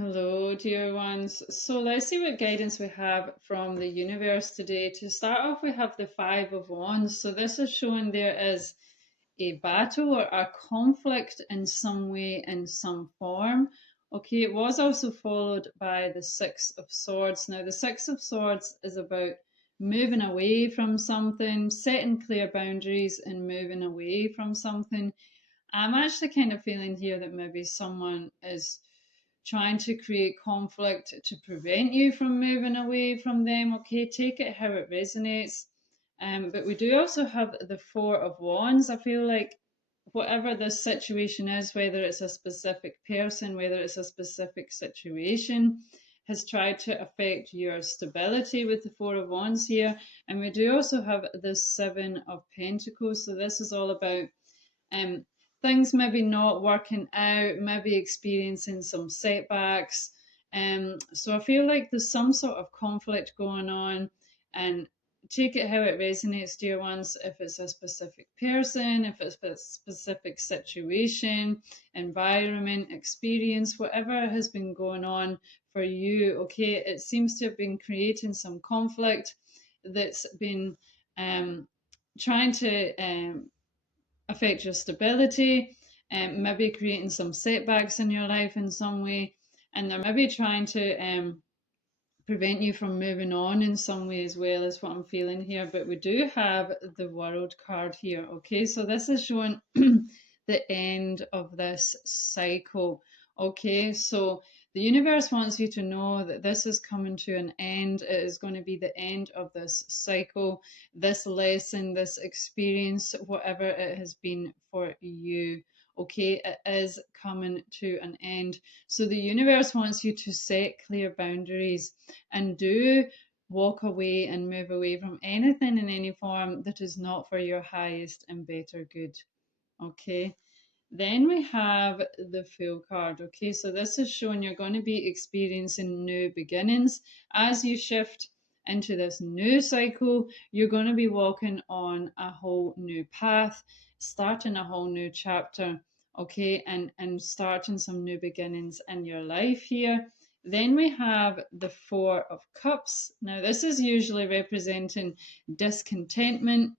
Hello, dear ones. So let's see what guidance we have from the universe today. To start off, we have the Five of Wands. So this is showing there is a battle or a conflict in some way, in some form. Okay, it was also followed by the Six of Swords. Now, the Six of Swords is about moving away from something, setting clear boundaries, and moving away from something. I'm actually kind of feeling here that maybe someone is trying to create conflict to prevent you from moving away from them. Okay, take it how it resonates. But we do also have the Four of Wands. I feel like whatever this situation is, whether it's a specific person, whether it's a specific situation, has tried to affect your stability with the Four of Wands here. And we do also have the Seven of Pentacles. So this is all about um, things maybe not working out, maybe experiencing some setbacks. So I feel like there's some sort of conflict going on, and take it how it resonates, dear ones. If it's a specific person, if it's a specific situation, environment, experience, whatever has been going on for you, okay, it seems to have been creating some conflict that's been trying to affect your stability, and maybe creating some setbacks in your life in some way, and they're maybe trying to prevent you from moving on in some way as well, is what I'm feeling here. But we do have the World card here. Okay, so this is showing the end of this cycle. Okay, so the universe wants you to know that this is coming to an end. It is going to be the end of this cycle, this lesson, this experience, whatever it has been for you. Okay, it is coming to an end. So the universe wants you to set clear boundaries and do walk away and move away from anything in any form that is not for your highest and better good. Okay. Then we have the Fool card. Okay, so this is showing you're going to be experiencing new beginnings. As you shift into this new cycle, you're going to be walking on a whole new path, starting a whole new chapter. Okay, and starting some new beginnings in your life here. Then we have the Four of Cups. Now, this is usually representing discontentment.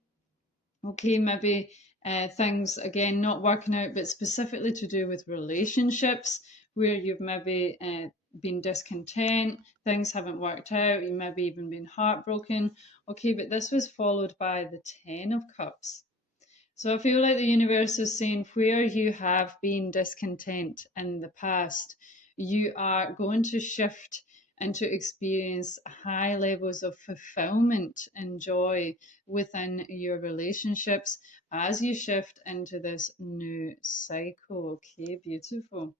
Okay, maybe things again not working out, but specifically to do with relationships where you've maybe been discontent, things haven't worked out, you maybe even been heartbroken. Okay, but this was followed by the Ten of Cups. So I feel like the universe is saying where you have been discontent in the past, you are going to shift and to experience high levels of fulfillment and joy within your relationships as you shift into this new cycle. Okay, beautiful.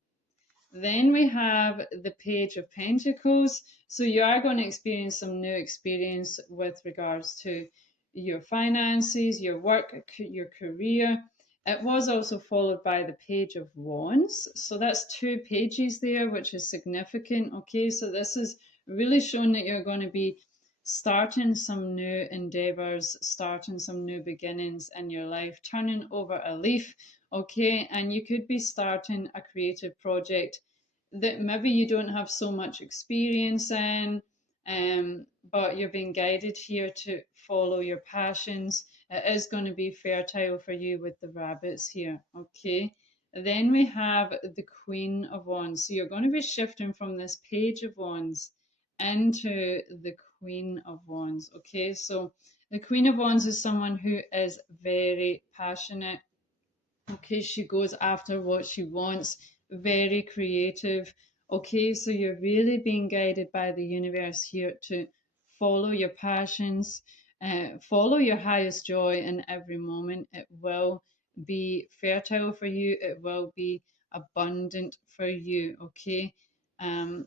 Then we have the Page of Pentacles. So you are going to experience some new experience with regards to your finances, your work, your career. It was also followed by the Page of Wands. So that's two pages there, which is significant. Okay, so this is really showing that you're going to be starting some new endeavors, starting some new beginnings in your life, turning over a leaf. Okay, and you could be starting a creative project that maybe you don't have so much experience in, but you're being guided here to follow your passions. It is going to be fertile for you with the rabbits here. Okay, then we have the Queen of Wands. So you're going to be shifting from this Page of Wands into the Queen of Wands. Okay, so the Queen of Wands is someone who is very passionate. Okay, she goes after what she wants, very creative. Okay, so you're really being guided by the universe here to follow your passions, follow your highest joy in every moment. It will be fertile for you, it will be abundant for you. Okay,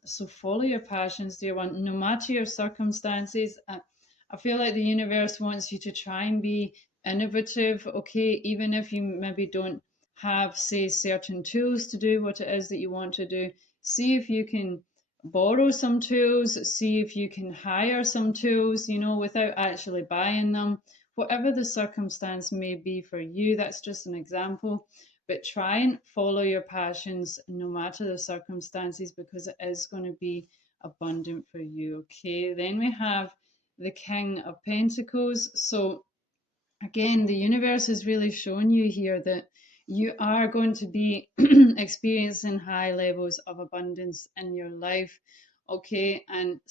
so follow your passions, dear one, no matter your circumstances. I feel like the universe wants you to try and be innovative. Okay, even if you maybe don't have, say, certain tools to do what it is that you want to do, see if you can borrow some tools, see if you can hire some tools, without actually buying them. Whatever the circumstance may be for you, that's just an example. but try and follow your passions no matter the circumstances, because it is going to be abundant for you. Okay, then we have the King of Pentacles. So again, the universe is really showing you here that you are going to be experiencing high levels of abundance in your life, okay, and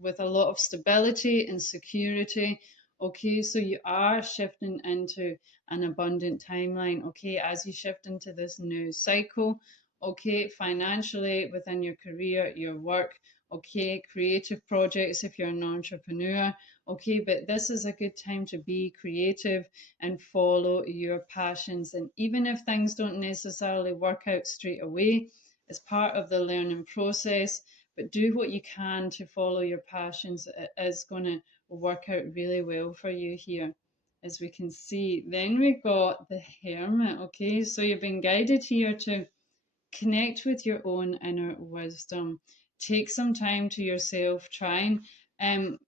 with a lot of stability and security, okay. So you are shifting into an abundant timeline, okay, as you shift into this new cycle, okay, financially, within your career, your work, okay, creative projects if you're an entrepreneur. Okay, but this is a good time to be creative and follow your passions. And even if things don't necessarily work out straight away, it's part of the learning process. But do what you can to follow your passions. It is going to work out really well for you here, as we can see. Then we got the Hermit. Okay, so you've been guided here to connect with your own inner wisdom. Take some time to yourself. Try and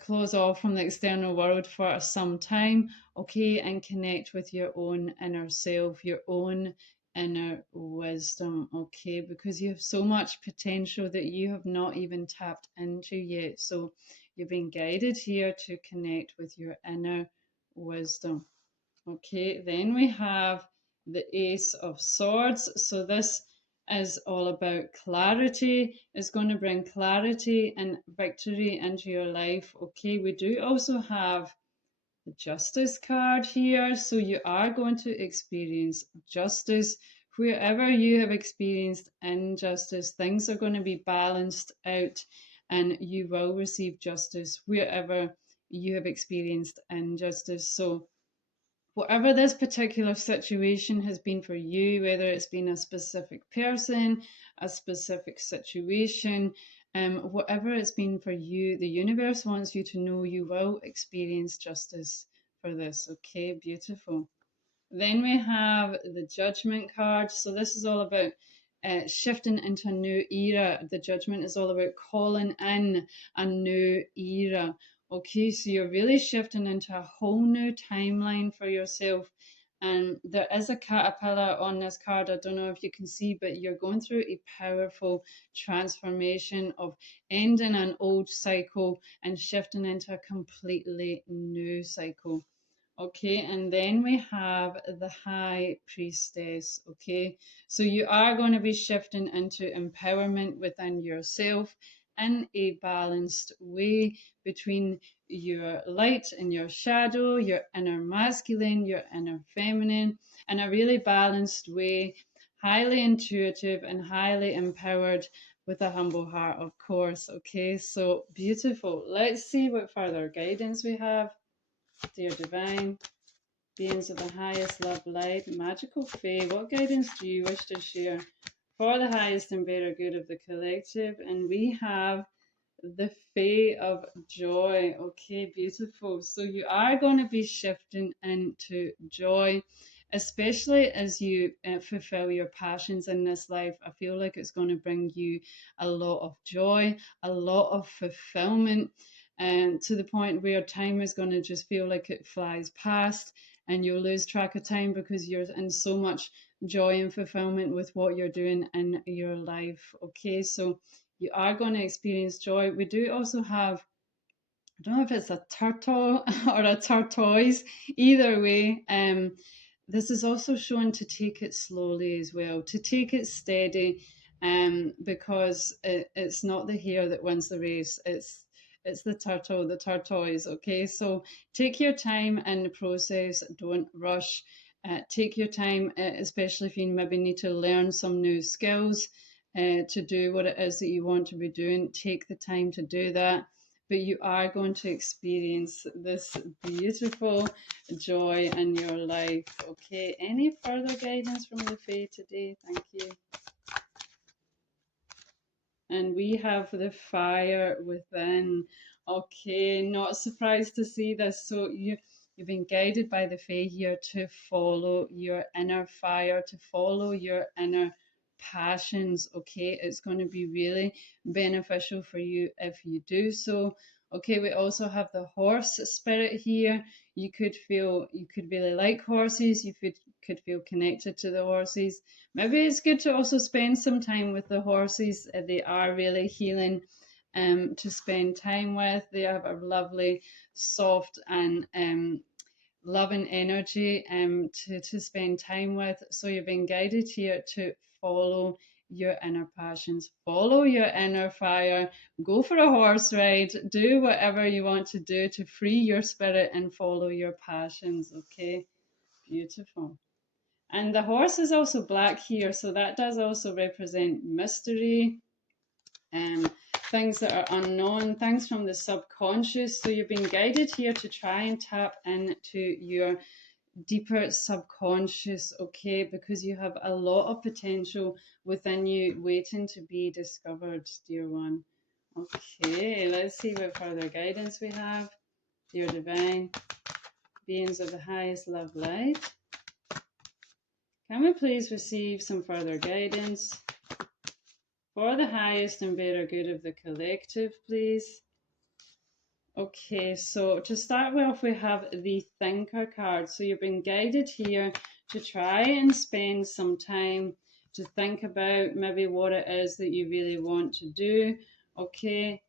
close off from the external world for some time, okay, and connect with your own inner self, your own inner wisdom, okay, because you have so much potential that you have not even tapped into yet. So you've been guided here to connect with your inner wisdom. Okay, then we have the Ace of Swords. So this is all about clarity. It's going to bring clarity and victory into your life. Okay, we do also have the Justice card here. So you are going to experience justice. Wherever you have experienced injustice, things are going to be balanced out and you will receive justice wherever you have experienced injustice. So whatever this particular situation has been for you, whether it's been a specific person, a specific situation, whatever it's been for you, the universe wants you to know you will experience justice for this. Okay, beautiful. Then we have the Judgment card. So this is all about shifting into a new era. The Judgment is all about calling in a new era. Okay, so you're really shifting into a whole new timeline for yourself. And there is a caterpillar on this card. I don't know if you can see, but you're going through a powerful transformation of ending an old cycle and shifting into a completely new cycle. Okay, and then we have the High Priestess. Okay, so you are going to be shifting into empowerment within yourself in a balanced way between your light and your shadow, your inner masculine, your inner feminine, in a really balanced way, highly intuitive and highly empowered with a humble heart, of course. Okay, so beautiful. Let's see what further guidance we have. Dear Divine, beings of the highest love, light, magical fae, what guidance do you wish to share for the highest and better good of the collective? And we have the Fae of Joy. Okay, beautiful. So you are going to be shifting into joy, especially as you fulfill your passions in this life. I feel like it's going to bring you a lot of joy, a lot of fulfillment, and to the point where time is going to just feel like it flies past and you'll lose track of time because you're in so much joy and fulfillment with what you're doing in your life. Okay, so you are going to experience joy. We do also have, I don't know if it's a turtle or a tortoise, either way. This is also shown to take it slowly as well, to take it steady, because it's not the hare that wins the race. It's the turtle, the tortoise. Okay, so take your time in the process. Don't rush. Take your time, especially if you maybe need to learn some new skills to do what it is that you want to be doing. Take the time to do that. But you are going to experience this beautiful joy in your life. Okay, any further guidance from the Fae today? Thank you. And we have the Fire Within. Okay, not surprised to see this. So you've been guided by the Fae here to follow your inner fire, to follow your inner passions. Okay, it's going to be really beneficial for you if you do so. Okay, we also have the horse spirit here. You could really like horses. You could feel connected to the horses. Maybe it's good to also spend some time with the horses. They are really healing to spend time with. They have a lovely, soft, and loving energy to spend time with. So you're being guided here to follow your inner passions, follow your inner fire, go for a horse ride, do whatever you want to do to free your spirit and follow your passions. Okay, beautiful. And the horse is also black here, so that does also represent mystery, um, things that are unknown, things from the subconscious. So you're being guided here to try and tap into your deeper subconscious, okay, because you have a lot of potential within you waiting to be discovered, dear one. Okay, let's see what further guidance we have. Dear divine beings of the highest love light, can we please receive some further guidance for the highest and better good of the collective, please? Okay, so to start with, we have the Thinker card. So you've been guided here to try and spend some time to think about maybe what it is that you really want to do. Okay,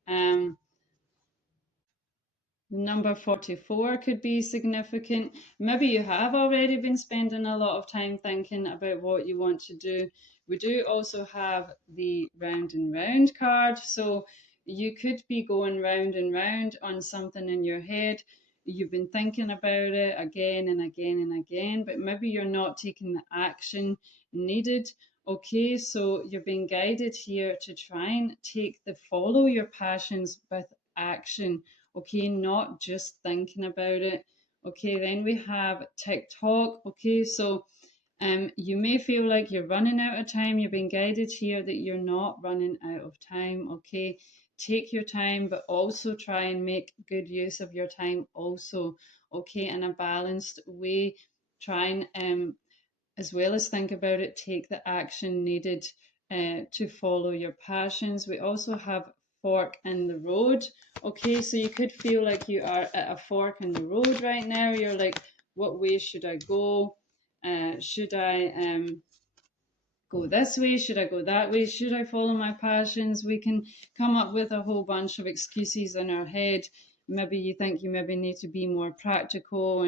number 44 could be significant. Maybe you have already been spending a lot of time thinking about what you want to do. We do also have the round and round card. So you could be going round and round on something in your head. You've been thinking about it again and again and again, but maybe you're not taking the action needed. Okay, so you're being guided here to try and follow your passions with action. Okay, not just thinking about it. Okay, then we have TikTok. Okay, so you may feel like you're running out of time. You're being guided here that you're not running out of time. Okay, take your time, but also try and make good use of your time also. Okay, in a balanced way. Try and as well as think about it, take the action needed to follow your passions. We also have fork in the road. Okay, so you could feel like you are at a fork in the road right now. You're like, what way should I go? Should I go this way? Should I go that way? Should I follow my passions? We can come up with a whole bunch of excuses in our head. Maybe you think you maybe need to be more practical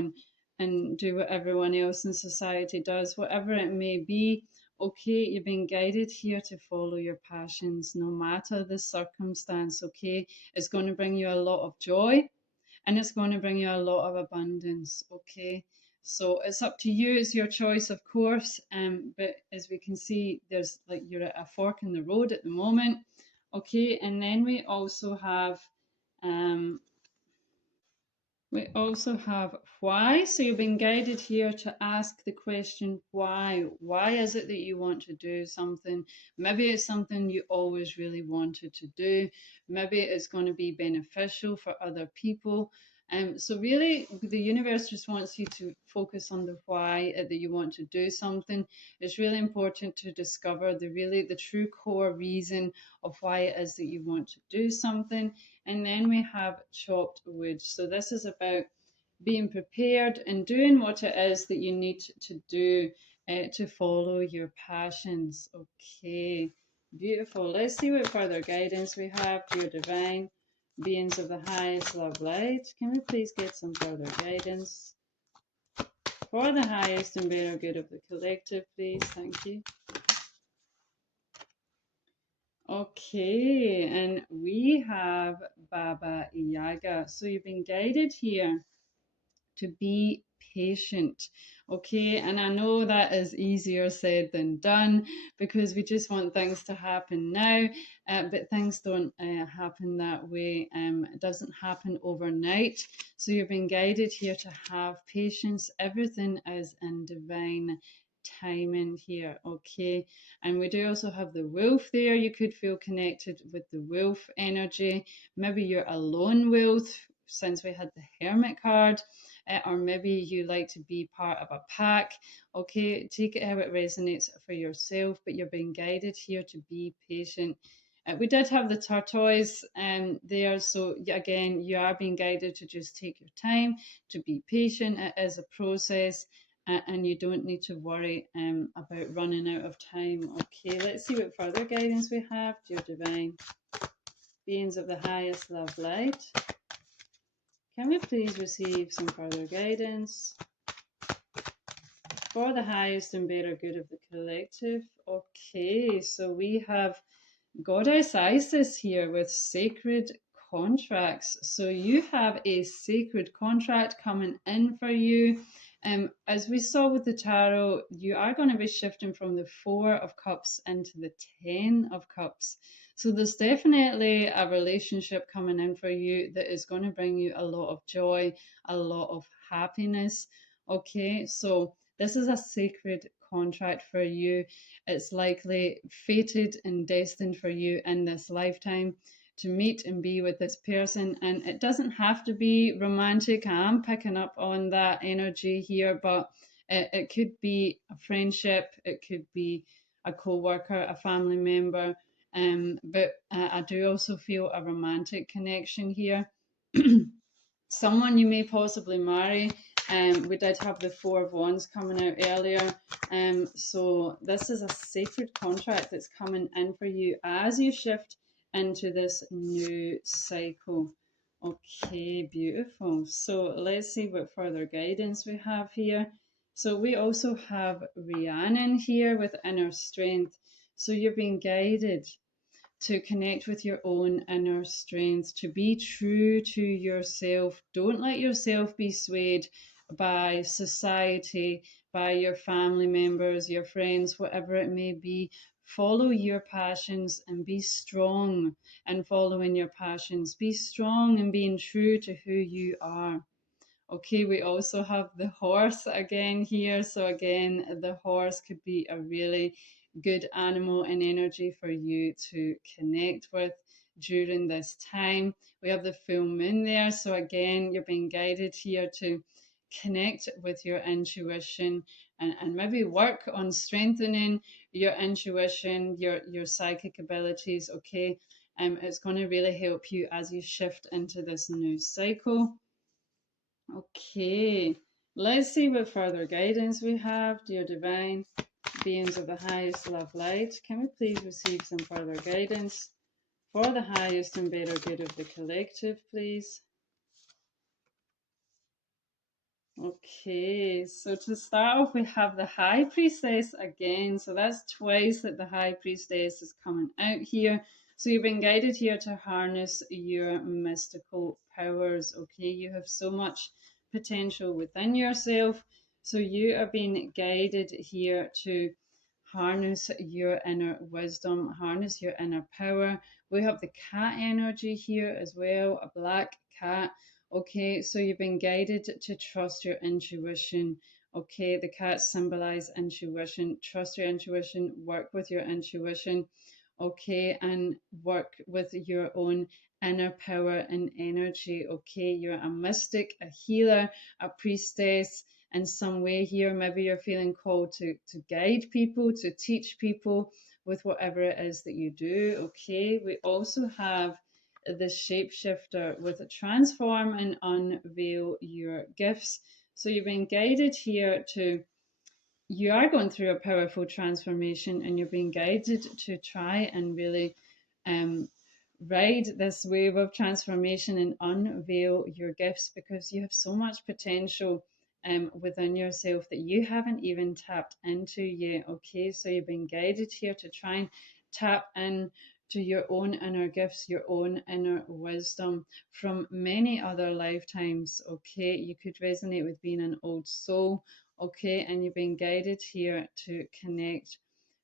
and do what everyone else in society does, whatever it may be. Okay, you're being guided here to follow your passions no matter the circumstance. Okay, it's going to bring you a lot of joy and it's going to bring you a lot of abundance. Okay, so it's up to you, it's your choice, of course, but as we can see, there's like you're at a fork in the road at the moment. Okay, and then we also have why. So you've been guided here to ask the question why. Why is it that you want to do something? Maybe it's something you always really wanted to do. Maybe it's going to be beneficial for other people. So really, the universe just wants you to focus on the why that you want to do something. It's really important to discover the true core reason of why it is that you want to do something. And then we have chopped wood. So this is about being prepared and doing what it is that you need to do to follow your passions. Okay, beautiful. Let's see what further guidance we have, dear divine beings of the highest love light. Can we please get some further guidance for the highest and better good of the collective, please? Thank you. Okay, and we have Baba Yaga. So you've been guided here to be patient. Okay, and I know that is easier said than done because we just want things to happen now, but things don't happen that way. It doesn't happen overnight. So you've been guided here to have patience. Everything is in divine timing here. Okay, and we do also have the wolf there. You could feel connected with the wolf energy. Maybe you're a lone wolf since we had the hermit card, or maybe you like to be part of a pack. Okay, take it how it resonates for yourself, but you're being guided here to be patient. We did have the tortoise there, so again, you are being guided to just take your time, to be patient. It is a process, and you don't need to worry about running out of time. Okay, let's see what further guidance we have. Dear Divine Beings of the highest love light, can we please receive some further guidance for the highest and better good of the collective? Okay, so we have Goddess Isis here with sacred contracts. So you have a sacred contract coming in for you. As we saw with the tarot, you are going to be shifting from the Four of Cups into the Ten of Cups. So there's definitely a relationship coming in for you that is going to bring you a lot of joy, a lot of happiness. Okay, so this is a sacred contract for you. It's likely fated and destined for you in this lifetime to meet and be with this person. And it doesn't have to be romantic. I'm picking up on that energy here, but it could be a friendship, it could be a co worker, a family member. But I do also feel a romantic connection here. Someone you may possibly marry. We did have the Four of Wands coming out earlier. So this is a sacred contract that's coming in for you as you shift into this new cycle. Okay, beautiful. So let's see what further guidance we have here. So we also have Rhiannon here with inner strength. So you're being guided to connect with your own inner strength, to be true to yourself. Don't let yourself be swayed by society, by your family members, your friends, whatever it may be. Follow your passions and be strong in following your passions. Be strong in being true to who you are. Okay, we also have the horse again here. So again, the horse could be a really good animal and energy for you to connect with during this time. We have the full moon there. So again, you're being guided here to connect with your intuition and maybe work on strengthening your intuition, your psychic abilities. Okay. It's going to really help you as you shift into this new cycle. Okay, let's see what further guidance we have, dear Divine Beings of the highest love light. Can we please receive some further guidance for the highest and better good of the collective, please? Okay, so to start off, we have the High Priestess again. So that's twice that the High Priestess is coming out here. So you've been guided here to harness your mystical powers. Okay, you have so much potential within yourself. So you are being guided here to harness your inner wisdom, harness your inner power. We have the cat energy here as well, a black cat. Okay, so you've been guided to trust your intuition. Okay, the cats symbolize intuition. Trust your intuition, work with your intuition. Okay, and work with your own inner power and energy. Okay, you're a mystic, a healer, a priestess in some way here. Maybe you're feeling called to guide people, to teach people with whatever it is that you do. Okay, we also have the shapeshifter with a transform and unveil your gifts. So you've been guided here to, you are going through a powerful transformation and you're being guided to try and really um, ride this wave of transformation and unveil your gifts because you have so much potential within yourself that you haven't even tapped into yet. Okay, so you've been guided here to try and tap in to your own inner gifts, your own inner wisdom from many other lifetimes. Okay, you could resonate with being an old soul. Okay, and you've been guided here to connect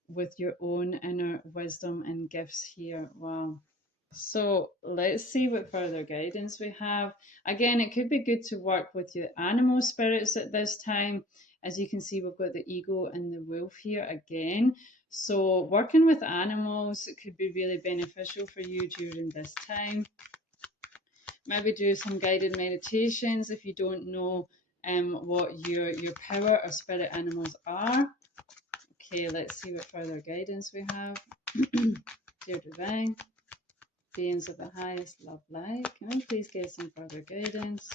with your own inner wisdom and gifts here. Wow. So let's see what further guidance we have. Again, it could be good to work with your animal spirits at this time. As you can see, we've got the eagle and the wolf here again. So working with animals could be really beneficial for you during this time. Maybe do some guided meditations if you don't know what your power or spirit animals are. Okay, let's see what further guidance we have. Dear Divine, beings of the highest love light, can I please get some further guidance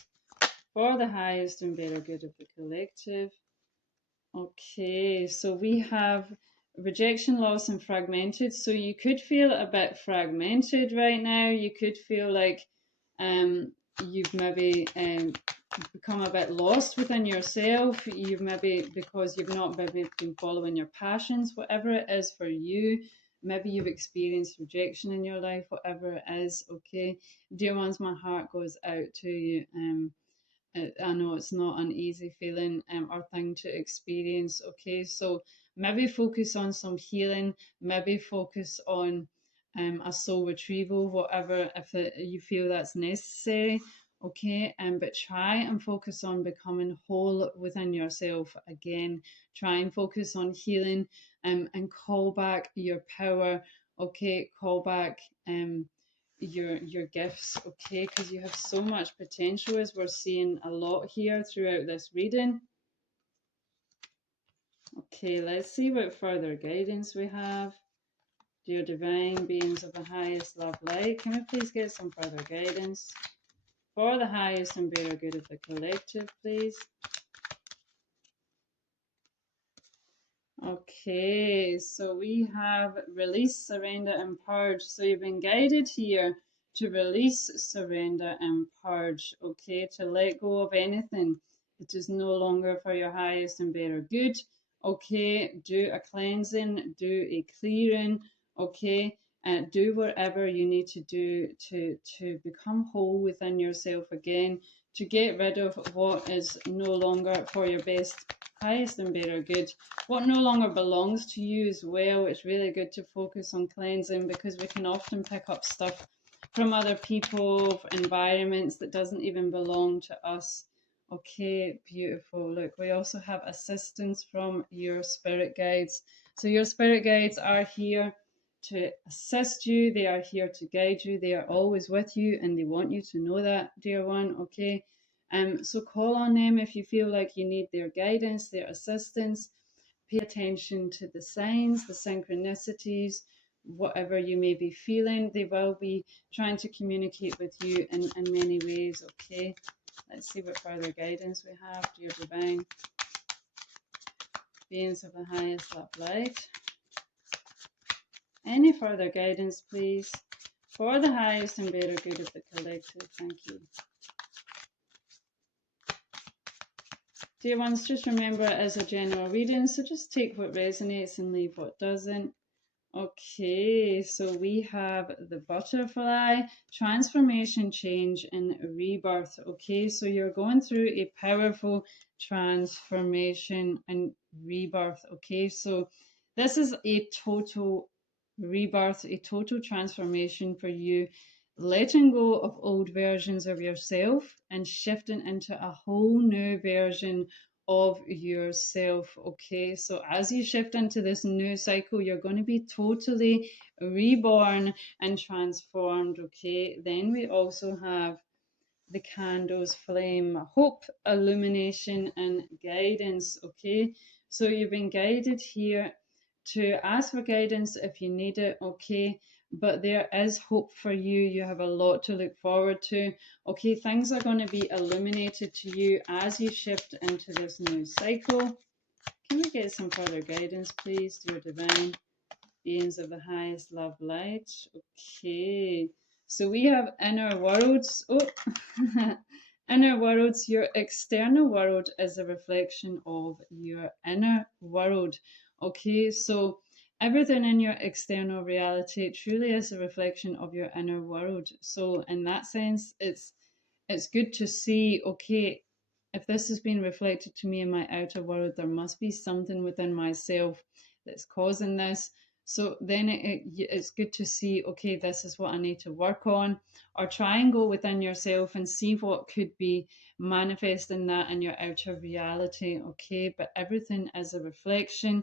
for the highest and better good of the collective? Okay, so we have rejection, loss, and fragmented. So you could feel a bit fragmented right now. You could feel like you've maybe become a bit lost within yourself. You've maybe, because you've not maybe been following your passions, whatever it is for you. Maybe you've experienced rejection in your life, whatever it is. Okay, dear ones, my heart goes out to you. I know it's not an easy feeling or thing to experience. Okay, so maybe focus on some healing, maybe focus on a soul retrieval, whatever, if you feel that's necessary. Okay, but try and focus on becoming whole within yourself again. Try and focus on healing and call back your power. Okay, call back your gifts, okay, because you have so much potential, as we're seeing a lot here throughout this reading. Okay, let's see what further guidance we have. Dear divine beings of the highest love light, can we please get some further guidance for the highest and better good of the collective, please? Okay, so we have release, surrender, and purge. So you've been guided here to release, surrender, and purge. Okay, to let go of anything that is no longer for your highest and better good. Okay, do a cleansing, do a clearing. Okay, and do whatever you need to do to become whole within yourself again, to get rid of what is no longer for your best, highest, and better good, what no longer belongs to you as well. It's really good to focus on cleansing, because we can often pick up stuff from other people, environments that doesn't even belong to us. Okay, beautiful. Look, we also have assistance from your spirit guides. So your spirit guides are here to assist you. They are here to guide you. They are always with you, and they want you to know that, dear one. Okay. So call on them if you feel like you need their guidance, their assistance. Pay attention to the signs, the synchronicities, whatever you may be feeling. They will be trying to communicate with you in many ways. Okay, let's see what further guidance we have. Dear divine beings of the highest love light, any further guidance, please, for the highest and better good of the collective. Thank you. Dear ones, just remember it is a general reading, so just take what resonates and leave what doesn't. Okay, so we have the butterfly, transformation, change, and rebirth. Okay, so you're going through a powerful transformation and rebirth. Okay, so this is a total rebirth, a total transformation for you, letting go of old versions of yourself and shifting into a whole new version of yourself. Okay, so as you shift into this new cycle, you're going to be totally reborn and transformed. Okay, then we also have the candles, flame, hope, illumination, and guidance. Okay, so you've been guided here to ask for guidance if you need it. Okay, but there is hope for you. You have a lot to look forward to. Okay, things are going to be illuminated to you as you shift into this new cycle. Can we get some further guidance, please, dear divine beings of the highest love light? Okay, so we have inner worlds. Oh, inner worlds. Your external world is a reflection of your inner world. Okay, so everything in your external reality truly is a reflection of your inner world. So in that sense, it's good to see, okay, if this has been reflected to me in my outer world, there must be something within myself that's causing this. So then it's good to see, okay, this is what I need to work on, or try and go within yourself and see what could be manifesting that in your outer reality. Okay, but everything is a reflection.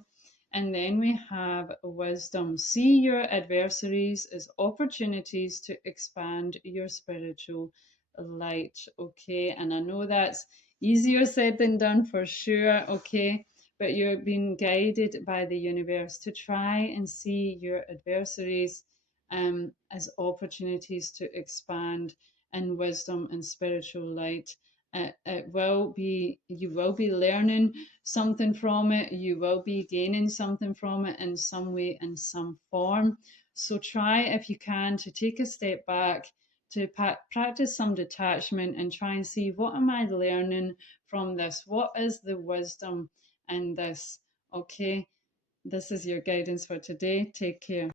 And then we have wisdom. See your adversaries as opportunities to expand your spiritual light. Okay, and I know that's easier said than done for sure. Okay, but you're being guided by the universe to try and see your adversaries as opportunities to expand in wisdom and spiritual light. It will be, you will be learning something from it, you will be gaining something from it in some way, in some form. So try, if you can, to take a step back, to practice some detachment and try and see, what am I learning from this? What is the wisdom in this? Okay, this is your guidance for today. Take care.